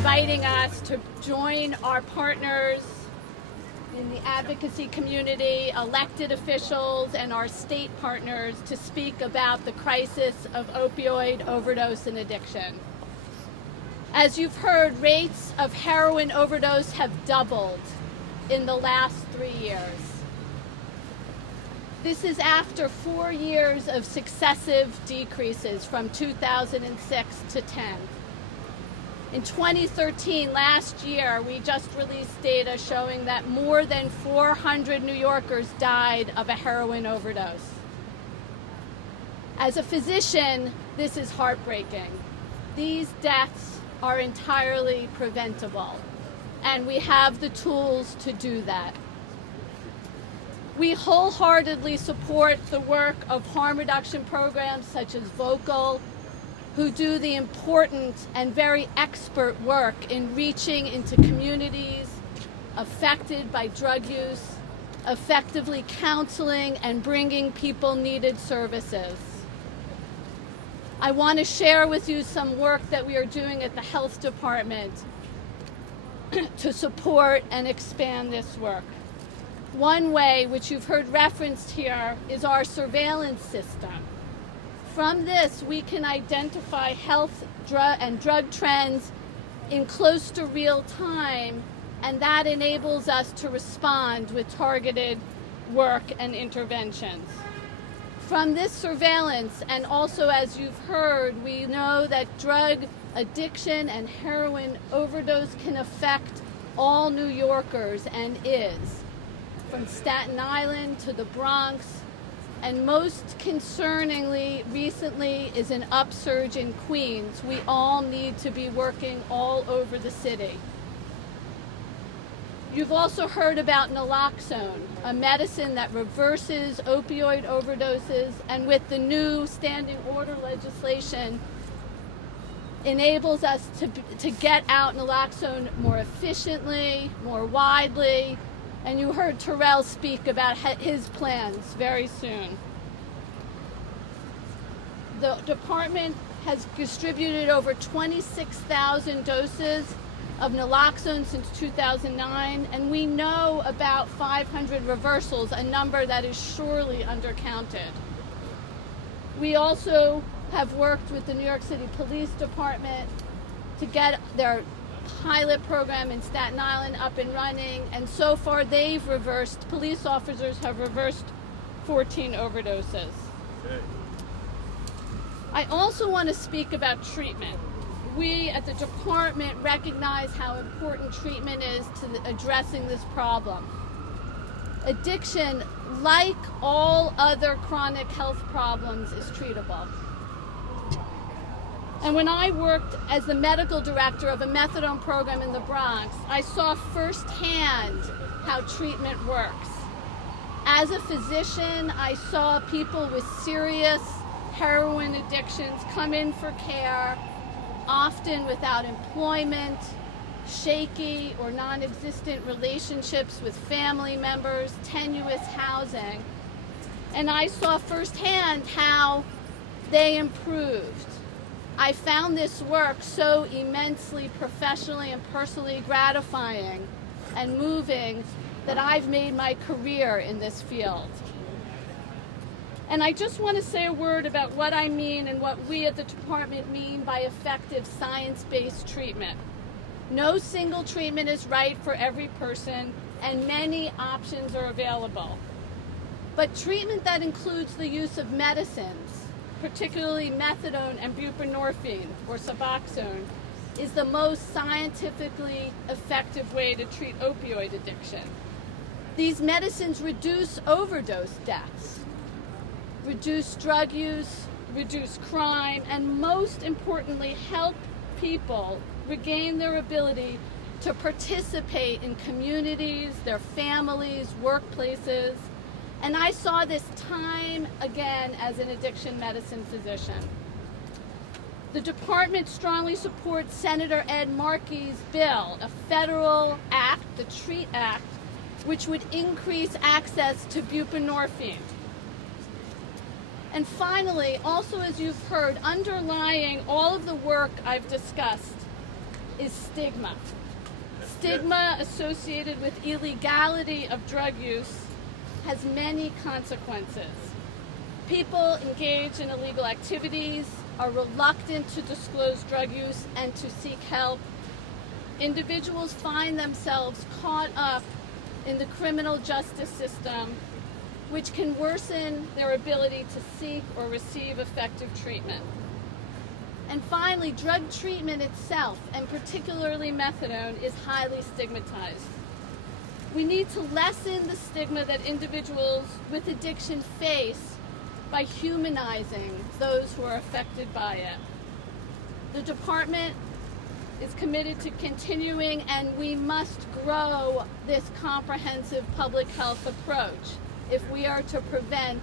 inviting us to join our partners in the advocacy community, elected officials, and our state partners to speak about the crisis of opioid overdose and addiction. As you've heard, rates of heroin overdose have doubled in the last 3 years. This is after 4 years of successive decreases from 2006 to 10. In 2013, last year, we just released data showing that more than 400 New Yorkers died of a heroin overdose. As a physician, this is heartbreaking. These deaths are entirely preventable, and we have the tools to do that. We wholeheartedly support the work of harm reduction programs such as VOCAL, who do the important and very expert work in reaching into communities affected by drug use, effectively counseling and bringing people needed services. I want to share with you some work that we are doing at the health department to support and expand this work. One way, which you've heard referenced here, is our surveillance system. From this, we can identify health and drug trends in close to real time, and that enables us to respond with targeted work and interventions. From this surveillance, and also as you've heard, we know that drug addiction and heroin overdose can affect all New Yorkers and is, from Staten Island to the Bronx, and most concerningly, recently is an upsurge in Queens. We all need to be working all over the city. You've also heard about naloxone, a medicine that reverses opioid overdoses, and with the new standing order legislation, enables us to get out naloxone more efficiently, more widely, and you heard Terrell speak about his plans very soon. The department has distributed over 26,000 doses of naloxone since 2009, and we know about 500 reversals, a number that is surely undercounted. We also have worked with the New York City Police Department to get their pilot program in Staten Island up and running, and so far police officers have reversed 14 overdoses. Okay. I also want to speak about treatment. We at the department recognize how important treatment is to addressing this problem. Addiction, like all other chronic health problems, is treatable. And when I worked as the medical director of a methadone program in the Bronx, I saw firsthand how treatment works. As a physician, I saw people with serious heroin addictions come in for care, often without employment, shaky or non-existent relationships with family members, tenuous housing. And I saw firsthand how they improved. I found this work so immensely professionally and personally gratifying and moving that I've made my career in this field. And I just want to say a word about what I mean and what we at the department mean by effective science-based treatment. No single treatment is right for every person, and many options are available. But treatment that includes the use of medicines, particularly methadone and buprenorphine or Suboxone, is the most scientifically effective way to treat opioid addiction. These medicines reduce overdose deaths, reduce drug use, reduce crime, and most importantly, help people regain their ability to participate in communities, their families, workplaces. And I saw this time again as an addiction medicine physician. The department strongly supports Senator Ed Markey's bill, a federal act, the TREAT Act, which would increase access to buprenorphine. And finally, also as you've heard, underlying all of the work I've discussed is stigma. Stigma associated with illegality of drug use has many consequences. People engaged in illegal activities are reluctant to disclose drug use and to seek help. Individuals find themselves caught up in the criminal justice system, which can worsen their ability to seek or receive effective treatment. And finally, drug treatment itself, and particularly methadone, is highly stigmatized. We need to lessen the stigma that individuals with addiction face by humanizing those who are affected by it. The department is committed to continuing, and we must grow this comprehensive public health approach if we are to prevent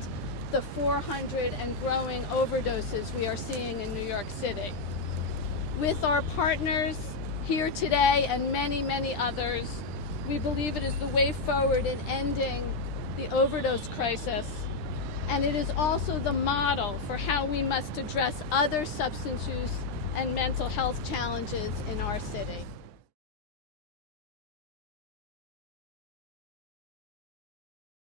the 400 and growing overdoses we are seeing in New York City. With our partners here today and many, many others, we believe it is the way forward in ending the overdose crisis, and it is also the model for how we must address other substance use and mental health challenges in our city.